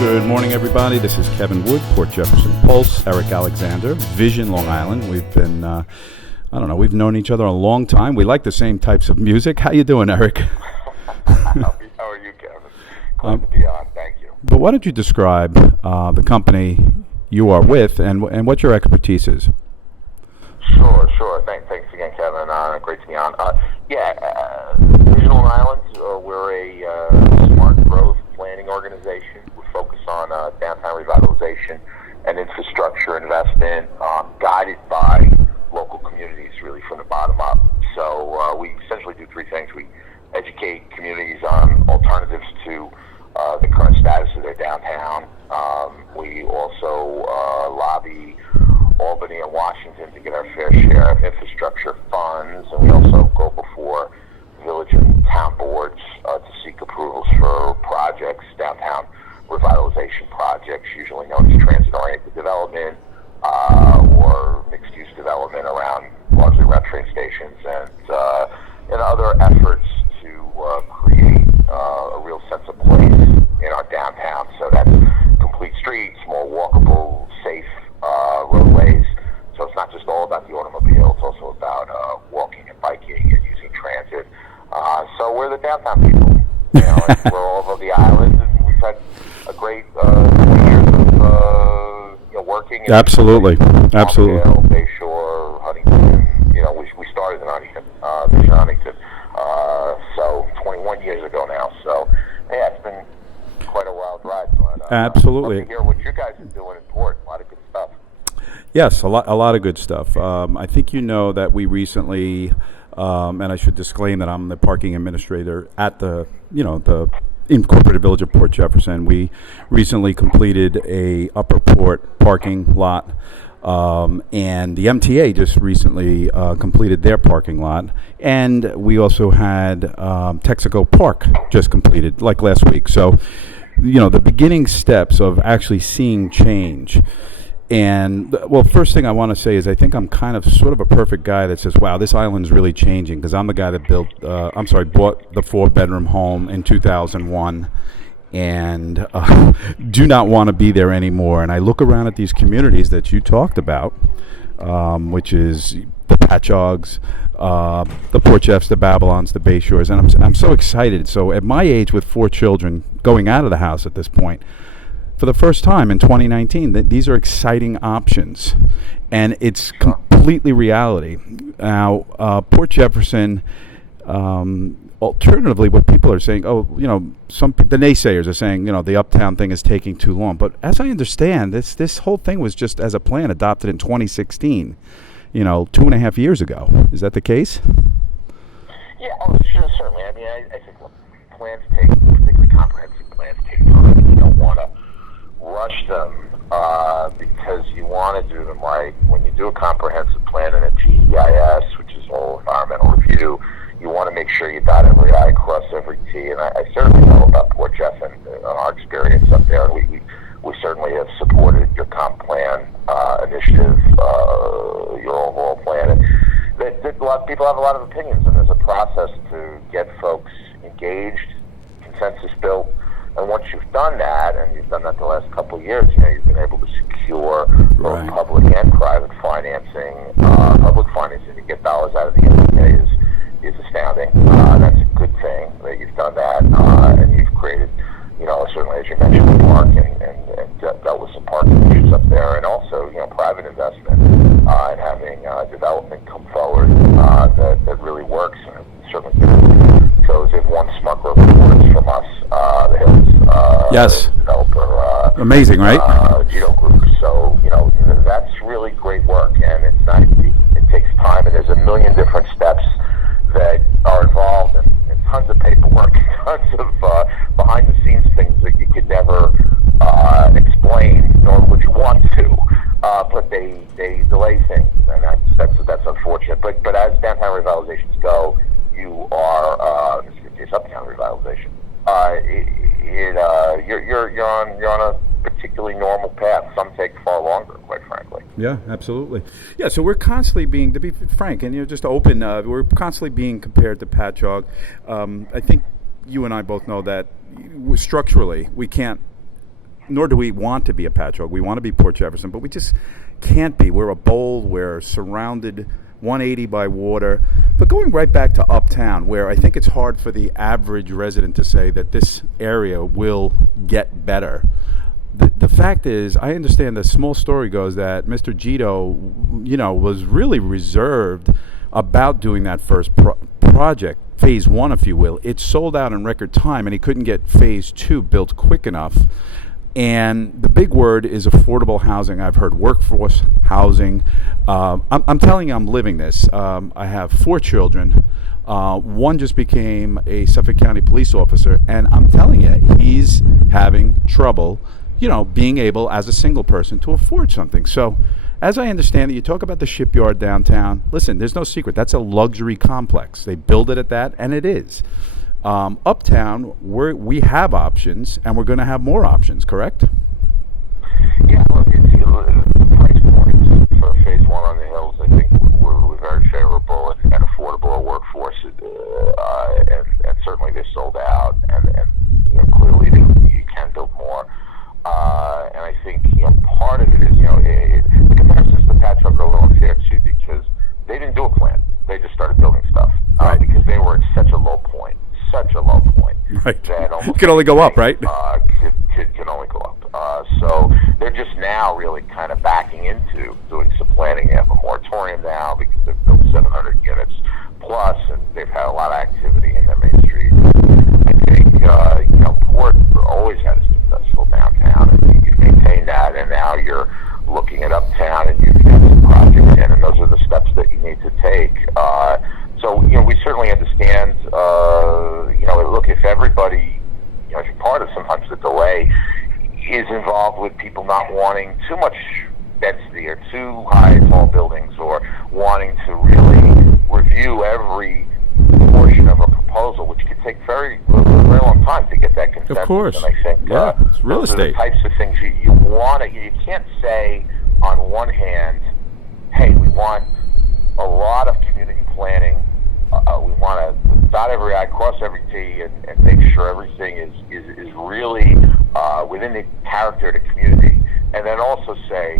Good morning, everybody. This is Kevin Wood, Port Jefferson Pulse, Eric Alexander, Vision, Long Island. We've been, we've known each other a long time. We like the same types of music. How you doing, Eric? How are you, Kevin? Glad to be on. Thank you. But why don't you describe the company you are with and what your expertise is? Sure. Thanks again, Kevin. Great to be on. Vision Long Island, we're a smart growth planning organization. We focus on downtown revitalization and infrastructure investment, guided by local communities, really from the bottom up. So we essentially do three things. We educate communities on alternatives to the current status of their downtown. We also lobby Albany and Washington to get our fair share of infrastructure funds, and we also go before village and town boards to seek approvals for projects, downtown revitalization projects, usually known as transit-oriented development or mixed-use development around largely around train stations, and other efforts to create a real sense of place in our downtown. So that's complete streets, more walkable, safe roadways. So it's not just all about the automobile, it's also about walking and biking and using transit. So we're the downtown people, and we're all over the island, and we've had a great 20 years of working. Absolutely. Dale, Bayshore, Huntington. We started in Huntington, Vision Huntington, so 21 years ago now. So yeah, it's been quite a wild ride. But, Absolutely. Love to hear what you guys are doing in Port. A lot of good stuff. Yes, a lot of good stuff. I think you know that we recently, and I should disclaim that I'm the parking administrator at the Incorporated Village of Port Jefferson. We recently completed a Upper Port parking lot, and the MTA just recently completed their parking lot, and we also had Texaco Park just completed, like last week. So, the beginning steps of actually seeing change. And, well, first thing I want to say is I think I'm kind of sort of a perfect guy that says, wow, this island's really changing, because I'm the guy that bought the 4-bedroom home in 2001 and do not want to be there anymore. And I look around at these communities that you talked about, which is the Patchogues, the Port Jeffs, the Babylons, the Bayshores, and I'm so excited. So at my age, with 4 children going out of the house at this point, for the first time in 2019, that these are exciting options, and it's completely reality. Now, Port Jefferson, alternatively, what people are saying, the naysayers are saying, the uptown thing is taking too long. But as I understand, this whole thing was just as a plan adopted in 2016, 2.5 years ago. Is that the case? Yeah, sure, certainly. I mean, I think plans take, particularly comprehensive plans, take time, and you don't want to rush them because you want to do them right. When you do a comprehensive plan and a GEIS, which is all environmental review, you want to make sure you dot every I, cross every T. And I certainly know about Port Jeff and our experience up there. We certainly have supported your comp plan initiative, your overall plan. And a lot of people have a lot of opinions, and there's a process to get folks engaged, consensus built. And once you've done that, and you've done that the last couple of years, you've been able to secure both public and private financing. Public financing to get dollars out of the MTA is astounding. That's a good thing that you've done that, and you've created, certainly as you mentioned, the park and dealt with some parking issues up there, and also, private investment and having development come forward that really works, and certainly shows if one smart growth reports from us, the Hills. Yes. Developer. Amazing, right? Geo Group. So, that's really great work, and it's not easy. It takes time, and there's a million different steps that are involved, and tons of paperwork, tons of behind-the-scenes things that you could never explain, nor would you want to. But they delay things, and that's unfortunate. But as downtown revitalizations go, you are this is uptown revitalization. You're on a particularly normal path. Some take far longer, quite frankly. Yeah, absolutely. Yeah, so we're constantly being, to be frank, and just open, we're constantly being compared to Patchogue. I think you and I both know that structurally we can't nor do we want to be a Patchogue. We want to be Port Jefferson, but we just can't be. We're a bowl. We're surrounded 180 by water. But going right back to Uptown, where I think it's hard for the average resident to say that this area will get better. The fact is, I understand the small story goes that Mr. Gito, was really reserved about doing that first project, phase 1, if you will. It sold out in record time, and he couldn't get phase 2 built quick enough. And the big word is affordable housing. I've heard workforce housing. I'm telling you, I'm living this. I have 4 children. One just became a Suffolk County police officer, and I'm telling you, he's having trouble, being able, as a single person, to afford something. So, as I understand it, you talk about the shipyard downtown. Listen, there's no secret. That's a luxury complex. They build it at that, and it is. Uptown, we have options, and we're going to have more options, correct? Yeah, look, the price points for phase 1 on the hills, I think, were very favorable and affordable. Our workforce, and certainly they sold out, and clearly you can build more. And I think part of it is the comparisons to Patchogue are a little unfair too, because they didn't do a plan; they just started building stuff because they were at such a low point. Right. That almost it can only go up, right? Can only go up. So they're just now really kind of backing into doing some planning. They have a moratorium now because they've built 700 units plus, and they've had a lot of activity in their main street. I think Port always had a successful downtown, and you've maintained that, and now you're looking at Uptown, and you've got some projects in, and those are the steps that you need to take. So we certainly understand. Look, if everybody, if part of sometimes the delay is involved with people not wanting too much density or too high tall buildings, or wanting to really review every portion of a proposal, which could take a very long time to get that consensus. Of course. And I think it's real those estate. are the types of things you want to. You can't say on one hand, hey, we want a lot of community planning. We want to dot every I, cross every T, and make sure everything is really within the character of the community. And then also say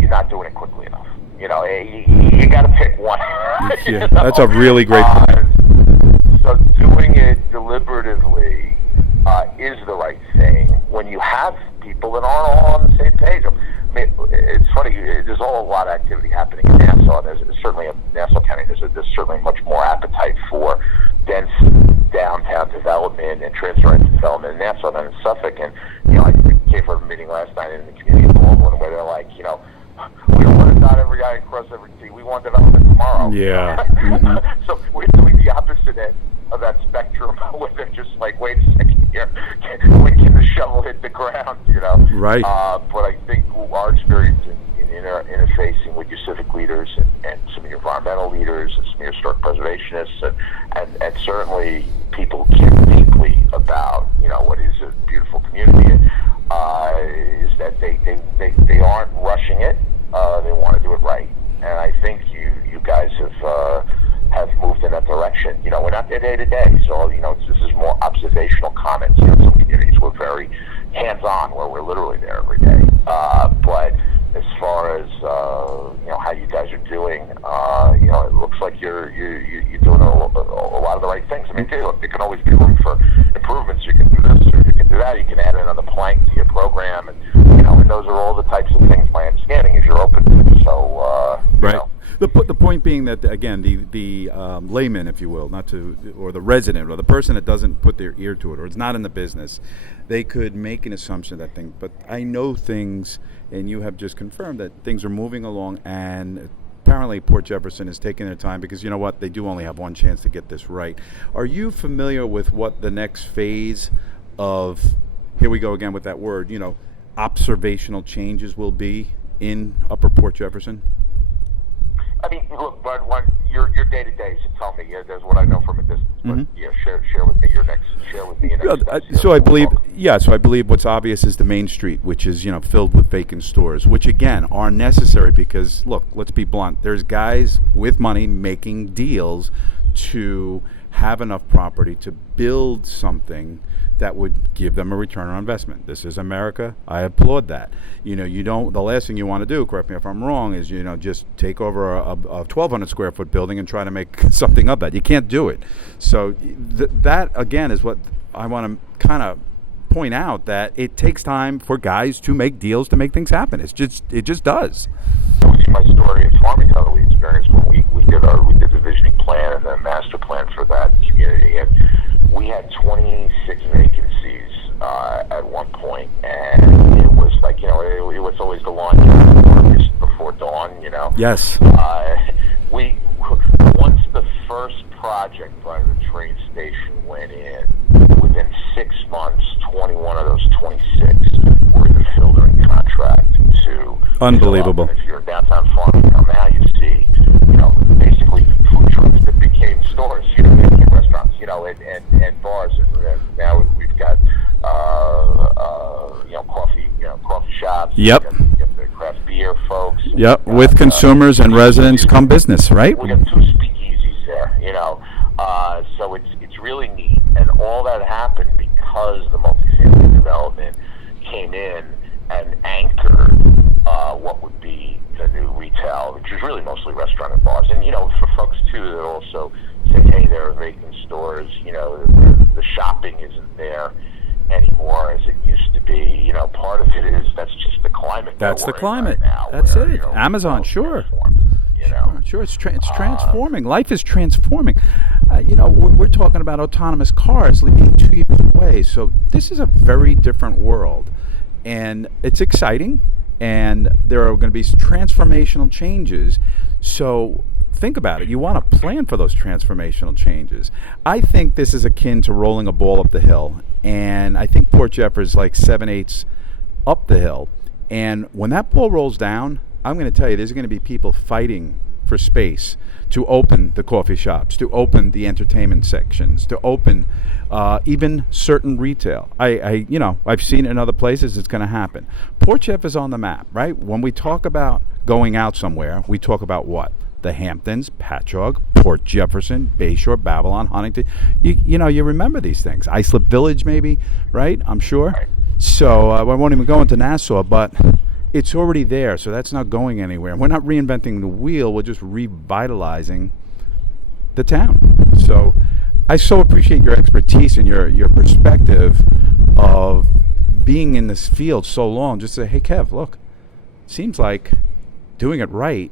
you're not doing it quickly enough. You got to pick one. Yeah, that's a really great point. So doing it deliberatively is the right thing when you have people that aren't all on the same page. I mean, it's funny. There's a lot of activity happening in Nassau. There's certainly in Nassau County. There's certainly much more appetite for dense downtown development and transit development in Nassau than in Suffolk. And I came from a meeting last night in the community in Baldwin where they're like, we don't want to dot every I and cross every T. We want development tomorrow. Yeah. Mm-hmm. So we're doing the opposite end of that spectrum where they're just like, wait a second here, when can the shovel hit the ground, Right. But I think our experience in interfacing with your civic leaders and some of your environmental leaders and some of your historic preservationists and certainly people who care deeply about, what is a beautiful community, is that they aren't rushing it. They want to do it right. And I think you guys have moved in that direction. We're not there day to day, so this is more observational comments. Some communities we're very hands-on, where we're literally there every day. But as far as how you guys are doing, it looks like you're doing a lot of the right things. I mean, look, there can always be room for improvements. You can do this or you can do that. You can add another plank to your program, and and those are all the types of things. My understanding is you're open to. So right. The point being that, again, the layman, if you will, or the resident, or the person that doesn't put their ear to it, or is not in the business, they could make an assumption of that thing. But I know things, and you have just confirmed that things are moving along, and apparently Port Jefferson is taking their time because, you know what, they do only have one chance to get this right. Are you familiar with what the next phase of, here we go again with that word, observational changes will be in Upper Port Jefferson? I mean, look, Bud, your day to day. So tell me, there's what I know from a distance. But share with me your next. Share with me your next. So I believe what's obvious is the main street, which is filled with vacant stores, which again are necessary because look, let's be blunt. There's guys with money making deals to have enough property to build something that would give them a return on investment. This is America. I applaud that. You don't. The last thing you want to do, correct me if I'm wrong, is just take over a 1,200 square foot building and try to make something of that. You can't do it. So that again is what I want to kind of point out, that it takes time for guys to make deals to make things happen. It just does. My story in farming, how we experienced when we did the visioning plan and the master plan for that community, and we had 26 vacancies at one point, and it was like, it was always the lawn darkest before dawn, Yes. Once the first project by the train station went in, within 6 months, 21 of those 26 were either filled or in contract to. Unbelievable. If you're in downtown Farmingdale now, you see, basically food trucks that became stores, and restaurants, and bars, and now we've got, coffee shops. Yep. You got the craft beer folks. Yep. With consumers and residents come business, right? We got 2 speakeasies there, so it's really neat, and all that happened because the multifamily development came in and anchored what would be the new retail, which is really mostly restaurant and bars. And, for folks, too, that also say, hey, there are vacant stores, the shopping isn't there anymore as it used to be. Part of it is that's just the climate. That's the climate. Right now, that's where, it. Amazon, sure. Sure, it's transforming. Life is transforming. We're talking about autonomous cars being 2 years away. So this is a very different world. And it's exciting. And there are going to be transformational changes. So think about it. You want to plan for those transformational changes. I think this is akin to rolling a ball up the hill. And I think Port Jefferson's like 7/8 up the hill. And when that ball rolls down, I'm going to tell you, there's going to be people fighting for space to open the coffee shops, to open the entertainment sections, to open even certain retail. I've seen it in other places. It's going to happen. Port Jeff is on the map, right? When we talk about going out somewhere, we talk about what? The Hamptons, Patchogue, Port Jefferson, Bayshore, Babylon, Huntington. You remember these things. Islip Village, maybe, right? I'm sure. Right. So I won't even go into Nassau, but it's already there, so that's not going anywhere. We're not reinventing the wheel. We're just revitalizing the town. So I so appreciate your expertise and your perspective of being in this field so long. Just say, hey, Kev, look, seems like doing it right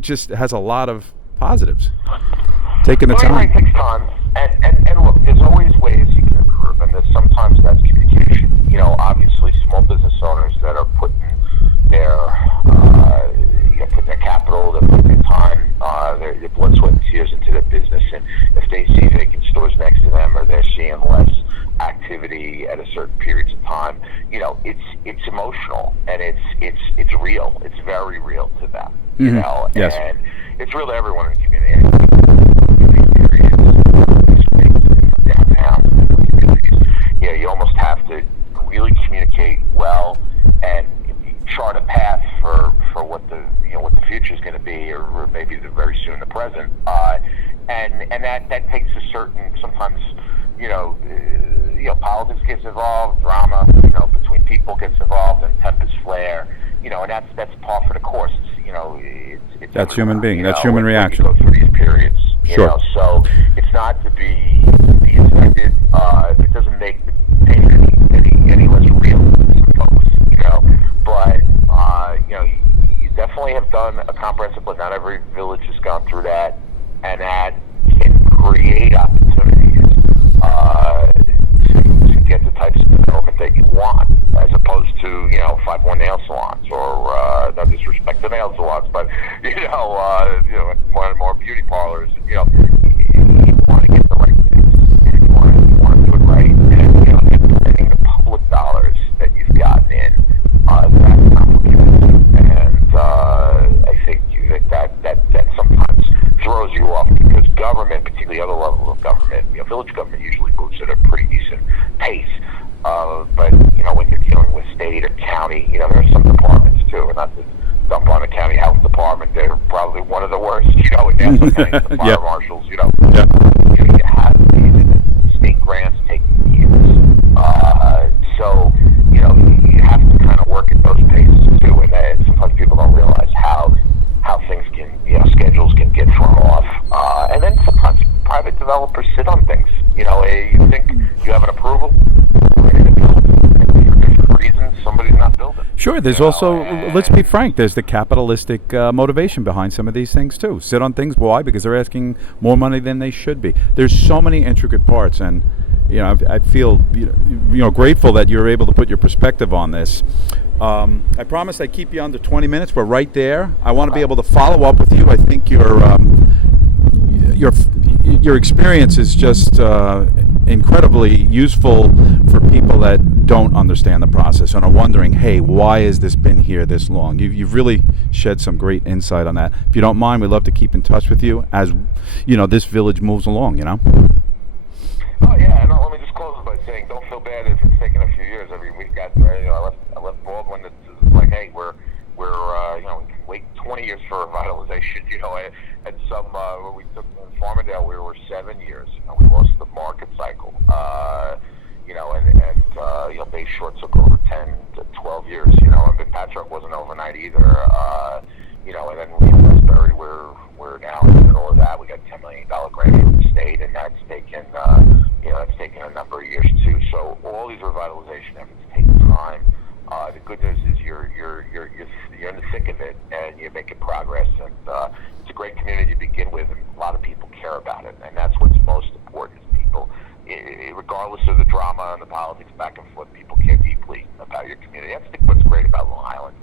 just has a lot of positives. Taking the time. It takes time. And look, there's always ways you can improve, and sometimes that's communication. Obviously, small business owners that are putting their capital, they're putting their time, their blood, sweat, and tears into their business, and if they see vacant stores next to them, or they're seeing less activity at a certain periods of time, it's emotional, and it's real. It's very real to them. Mm-hmm. Yes. And it's real to everyone in the community. I think different downtowns, different communities. You almost have to really communicate well and chart a path for what the future is going to be, or maybe very soon the present. And that takes a certain, sometimes politics gets involved, drama between people gets involved, and tempers flare. And that's par for the course. It's that's human being. That's human reaction. Go through these periods. Sure. So it's not to be expected. It doesnn't make the pain any less real to folks. But you definitely have done a comprehensive plan. Not every village has gone through that, and that can create opportunities to get the types of development that you want, as opposed to 5 more nail salons, or no disrespect to nail salons, but more and more beauty parlors. You want to get the right things, and you want to do it right, and implementing the public dollars that you've gotten in, that's complicated, and I think that sometimes throws you off, because government, particularly other levels of government, village government usually moves at a pretty decent pace. But when you're dealing with state or county, there are some departments too, and not to dump on the county health department. They're probably one of the worst. In Nassau County, the fire marshals. You have these state grants taking years. somebody's not building. Sure, there's also, let's be frank, there's the capitalistic motivation behind some of these things too. Sit on things, why? Because they're asking more money than they should be. There's so many intricate parts, and I feel grateful that you're able to put your perspective on this. I promised I'd keep you under 20 minutes. We're right there. I want to be able to follow up with you. I think your experience is just incredibly useful for people that don't understand the process and are wondering, hey, why has this been here this long? You've really shed some great insight on that. If you don't mind, we'd love to keep in touch with you as this village moves along. Oh yeah, and let me just close by saying, don't feel bad if it's taken a few years. I mean, we've got I left Baldwin. It's like, hey, we're we can wait 20 years for revitalization. At some when we took in Farmingdale, we were 7 years. We lost the market cycle. And Bay Shore took over 10 to 12 years. And Big Patrick wasn't overnight either. And then we have Westbury, we're now in the middle of that. We got $10 million grant from the state, and that's taken a number of years too. So all these revitalization efforts take time. The good news is you're in the thick of it, and you're making progress. And it's a great community to begin with, and a lot of people care about it, and that's what's most important. Is people, regardless of the drama and the politics back and forth, people care deeply about your community. That's what's great about Long Island.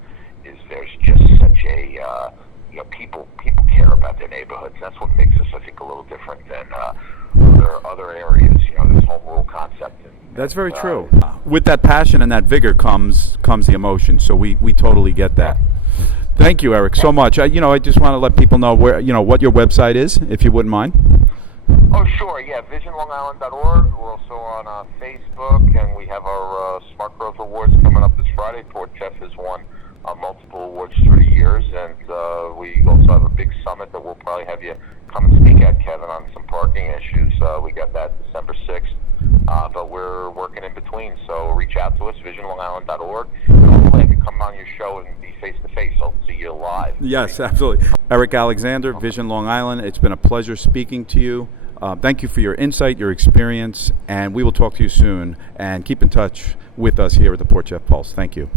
Is there's just such a people care about their neighborhoods. That's what makes us, I think, a little different than other areas. This home rule concept. That's very true. With that passion and that vigor comes the emotion. So we totally get that. Thank you, Eric, so much. I just want to let people know where what your website is, if you wouldn't mind. Oh, sure. Yeah, visionlongisland.org. We're also on Facebook, and we have our Smart Growth Awards coming up this Friday. Port Jeff has won multiple awards through the years, and we also have a big summit that we'll probably have you come and speak at, Kevin, on some parking issues. We got that December 6th, but we're working in between, so reach out to us, visionlongisland.org, and hopefully I can come on your show and be face-to-face. I'll see you live. Yes, absolutely. Eric Alexander, Vision Long Island, it's been a pleasure speaking to you. Thank you for your insight, your experience, and we will talk to you soon, and keep in touch with us here at the Port Jeff Pulse. Thank you.